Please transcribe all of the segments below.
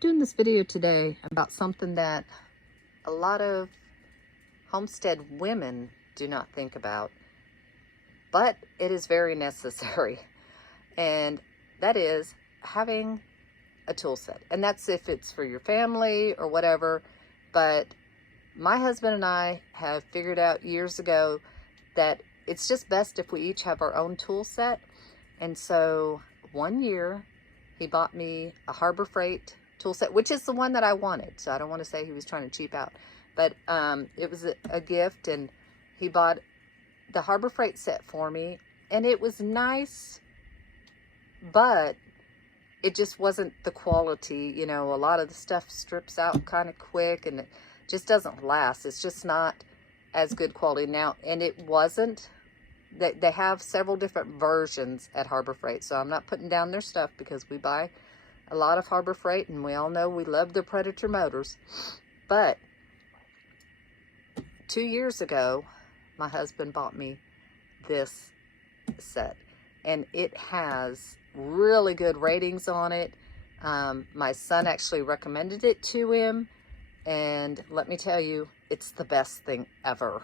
Doing this video today about something that a lot of homestead women do not think about, but it is very necessary, and that is having a tool set. And that's if it's for your family or whatever. But my husband and I have figured out years ago that it's just best if we each have our own tool set. And so one year he bought me a Harbor Freight tool set, which is the one that I wanted. So I don't want to say he was trying to cheap out, but it was a gift, and he bought the Harbor Freight set for me, and it was nice, but it just wasn't the quality. You know, a lot of the stuff strips out kind of quick, and it just doesn't last. It's just not as good quality now. And it wasn't, they have several different versions at Harbor Freight, so I'm not putting down their stuff because we buy a lot of Harbor Freight, and we all know we love the Predator motors. But 2 years ago, my husband bought me this set, and it has really good ratings on it. My son actually recommended it to him, and let me tell you, it's the best thing ever.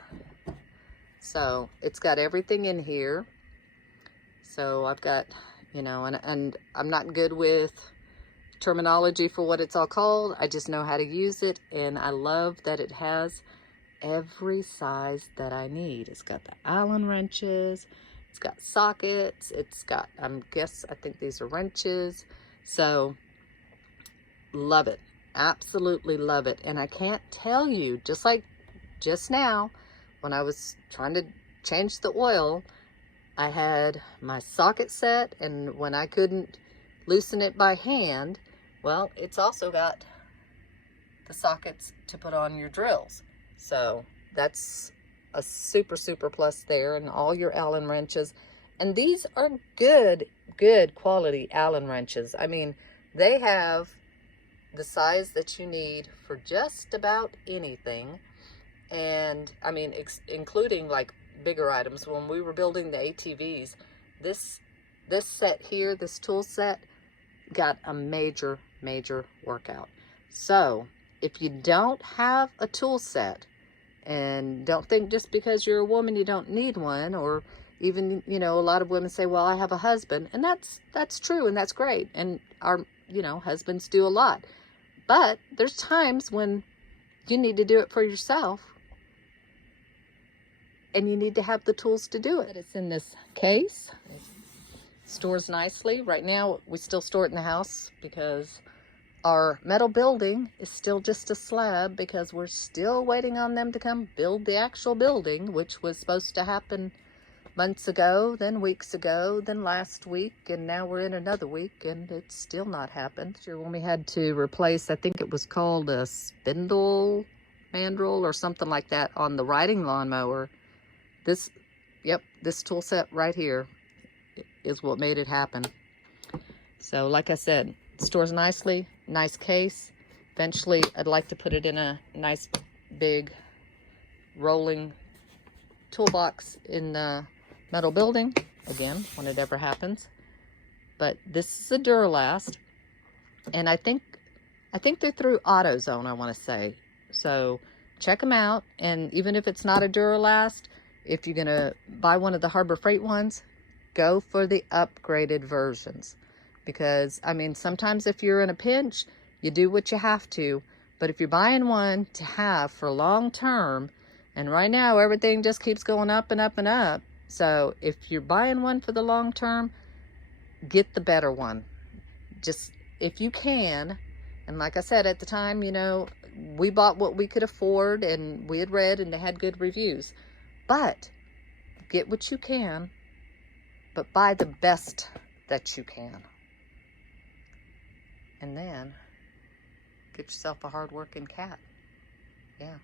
So it's got everything in here. So I've got, you know, and I'm not good with terminology for what it's all called. I just know how to use it, and I love that it has every size that I need. It's got the Allen wrenches, it's got sockets, it's got, I think these are wrenches. So love it, absolutely love it. And I can't tell you, just like just now when I was trying to change the oil, I had my socket set, and when I couldn't loosen it by hand, well, it's also got the sockets to put on your drills. So that's a super plus there, and all your Allen wrenches. And these are good quality Allen wrenches. I mean, they have the size that you need for just about anything. And I mean, including like bigger items. When we were building the ATVs, this set here, this tool set, got a major workout. So if you don't have a tool set, and don't think just because you're a woman you don't need one, or even, you know, a lot of women say, well, I have a husband, and that's true, and that's great, and our, you know, husbands do a lot, but there's times when you need to do it for yourself, and you need to have the tools to do it. It's in this case. It stores nicely. Right now we still store it in the house because our metal building is still just a slab, because we're still waiting on them to come build the actual building, which was supposed to happen months ago, then weeks ago, then last week, and now we're in another week, and it's still not happened. When we had to replace, I think it was called a spindle mandrel or something like that on the riding lawnmower, this tool set right here is what made it happen. So like I said, it stores nicely, nice case. Eventually I'd like to put it in a nice big rolling toolbox in the metal building again when it ever happens. But this is a Duralast, and I think they're through AutoZone, I want to say. So check them out. And even if it's not a Duralast, if you're gonna buy one of the Harbor Freight ones, go for the upgraded versions. Because, I mean, sometimes if you're in a pinch, you do what you have to. But if you're buying one to have for long term, and right now everything just keeps going up and up and up. So if you're buying one for the long term, get the better one. Just, if you can. And like I said, at the time, you know, we bought what we could afford, and we had read, and they had good reviews. But get what you can, but buy the best that you can. And then get yourself a hard-working cat. Yeah.